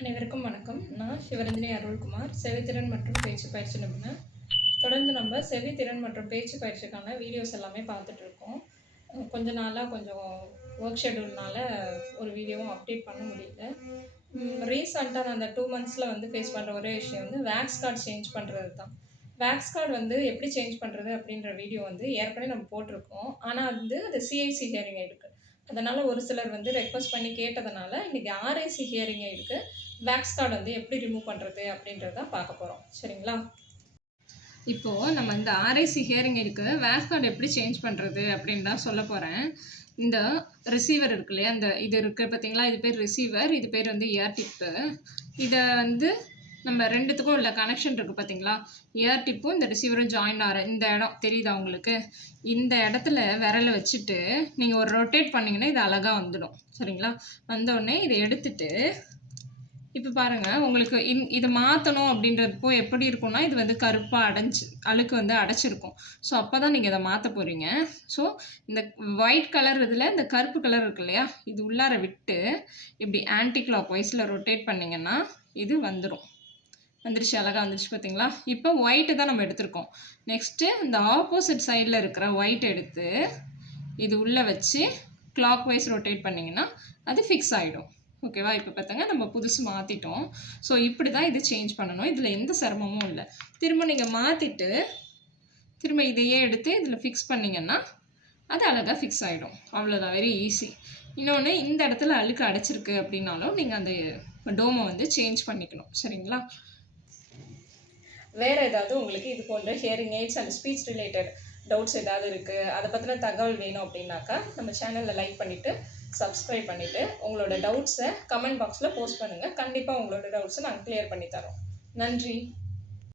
அனைவருக்கும் வணக்கம். நான் சிவரஞ்சனி அருள்குமார், செவித்திறன் மற்றும் பேச்சு பயிற்சி நிபுணர். தொடர்ந்து நம்ம செவித்திறன் மற்றும் பேச்சு பயிற்சிக்கான வீடியோஸ் எல்லாமே பார்த்துட்ருக்கோம். கொஞ்ச நாளாக கொஞ்சம் ஒர்க் ஷெடியூல்னால ஒரு வீடியோவும் அப்டேட் பண்ண முடியல. ரீசெண்டாக நான் அந்த 2 மந்த்ஸில் வந்து ஃபேஸ் பண்ணுற ஒரே விஷயம் வந்து வேக்ஸ் கார்டு சேஞ்ச் பண்ணுறது தான். வேக்ஸ் கார்டு வந்து எப்படி சேஞ்ச் பண்ணுறது அப்படின்ற வீடியோ வந்து ஏற்கனவே நம்ம போட்டிருக்கோம். ஆனால் வந்து அது சிஐசி ஹியரிங் எய்டுக்கு. அதனால் ஒரு சிலர் வந்து ரெக்வஸ்ட் பண்ணி கேட்டதுனால இன்றைக்கி ஆர்ஏசி ஹியரிங் எய்டுக்கு வேக்ஸ் கார்டு வந்து எப்படி ரிமூவ் பண்ணுறது அப்படின்றத தான் பார்க்க போகிறோம். சரிங்களா? இப்போது நம்ம இந்த ஆர்ஐசி ஹியரிங் எய்டுக்கு வேக்ஸ் கார்டு எப்படி சேஞ்ச் பண்ணுறது அப்படின்னு தான் சொல்ல போகிறேன். இந்த ரிசீவர் இருக்கு இல்லையா, இது இருக்குது பார்த்தீங்களா, இது பேர் ரிசீவர், இது பேர் வந்து இயர் டிப்பு. இதை வந்து நம்ம ரெண்டுத்துக்கும் உள்ள கனெக்ஷன் இருக்குது பார்த்தீங்களா, இயர் டிப்பும் இந்த ரிசீவரும் ஜாயின் ஆகிற இந்த இடம் தெரியுதா உங்களுக்கு? இந்த இடத்துல விரலை வச்சுட்டு நீங்கள் ஒரு ரொட்டேட் பண்ணிங்கன்னா இது அழகாக வந்துடும். சரிங்களா? வந்தோடனே இதை எடுத்துட்டு இப்போ பாருங்கள், உங்களுக்கு இதை மாற்றணும் அப்படின்றப்போ எப்படி இருக்கும்னா, இது வந்து கருப்பாக அழுக்கு வந்து அடைச்சிருக்கும். ஸோ அப்போ தான் நீங்கள் இதை மாற்ற போகிறீங்க. ஸோ இந்த ஒயிட் கலர் இதில் இந்த கருப்பு கலர் இருக்கு இல்லையா, இது உள்ளார விட்டு இப்படி ஆன்டி கிளாக் வைஸில் ரொட்டேட் பண்ணிங்கன்னா இது வந்துடும். வந்துருச்சு, அழகாக வந்துருச்சு பார்த்தீங்களா? இப்போ ஒயிட்டு தான் நம்ம எடுத்திருக்கோம். நெக்ஸ்ட்டு இந்த ஆப்போசிட் சைடில் இருக்கிற ஒயிட் எடுத்து இது உள்ளே வச்சு கிளாக் வைஸ் ரொட்டேட் பண்ணிங்கன்னா அது ஃபிக்ஸ் ஆகிடும். ஓகேவா? இப்போ பார்த்தாங்க நம்ம புதுசு மாற்றிட்டோம். ஸோ இப்படி தான் இது சேஞ்ச் பண்ணணும். இதில் எந்த சிரமமும் இல்லை. திரும்ப நீங்கள் மாற்றிட்டு திரும்ப இதையே எடுத்து இதில் ஃபிக்ஸ் பண்ணிங்கன்னா அது அழகாக ஃபிக்ஸ் ஆகிடும். அவ்வளோதான், வெரி ஈஸி. இன்னொன்று, இந்த இடத்துல அழுக்கு அடைச்சிருக்கு அப்படின்னாலும் நீங்கள் அந்த டோமை வந்து சேஞ்ச் பண்ணிக்கணும். சரிங்களா? வேறு ஏதாவது உங்களுக்கு இது போன்ற hearing AIDS and speech related doubts ஏதாவது இருக்குது, அதை பற்றின தகவல் வேணும் அப்படின்னாக்கா நம்ம சேனலில் லைக் பண்ணிவிட்டு சப்ஸ்கிரைப் பண்ணிவிட்டு உங்களோட டவுட்ஸை கமெண்ட் பாக்ஸில் போஸ்ட் பண்ணுங்கள். கண்டிப்பாக உங்களோட டவுட்ஸை நாங்கள் கிளியர் பண்ணி தரோம். நன்றி.